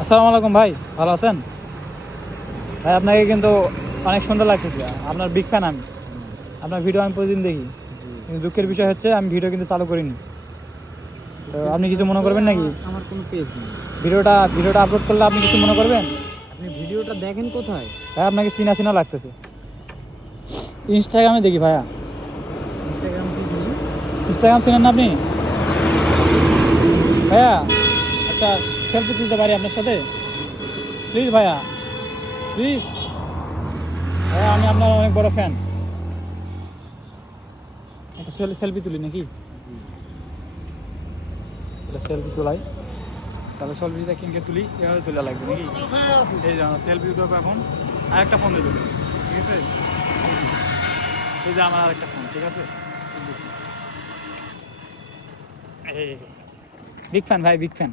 আসসালামু আলাইকুম ভাই, ভালো আছেন? ভাই আপনাকে কিন্তু অনেক সুন্দর লাগতেছে, আপনার বিগ ফ্যান আমি। আপনার ভিডিও আমি প্রতিদিন দেখি, কিন্তু দুঃখের বিষয় হচ্ছে আমি ভিডিও কিন্তু চালু করিনি। তো আপনি কিছু মনে করবেন নাকি? আমার কোনো পেজ নেই। ভিডিওটা আপলোড করলে আপনি কিছু মনে করবেন? আপনি ভিডিওটা দেখেন কোথায়? ভাই আপনাকে চিনা চিনা লাগতেছে। ইনস্টাগ্রামে দেখি ভাইয়া। ইনস্টাগ্রাম কি দিই? ইনস্টাগ্রাম চিনেন না আপনি? ভাইয়া একটা সেলফি তুলতে পারি আপনার সাথে? প্লিজ ভাইয়া, প্লিজ। ভাইয়া আমি আপনার অনেক বড় ফ্যান। একটা সেলফি তুলি নাকি? এটা সেলফি তোলাই, তাহলে সেলফিটা কিনকে তুলি, এভাবে তোলা লাগবে নাকি? এই যে আমরা সেলফি তুলবো এখন। আরেকটা ফোন দিয়ে তুলি, ঠিক আছে? এই যে আমার আরেকটা ফোন, ঠিক আছে? বিগ ফ্যান ভাই, বিগ ফ্যান।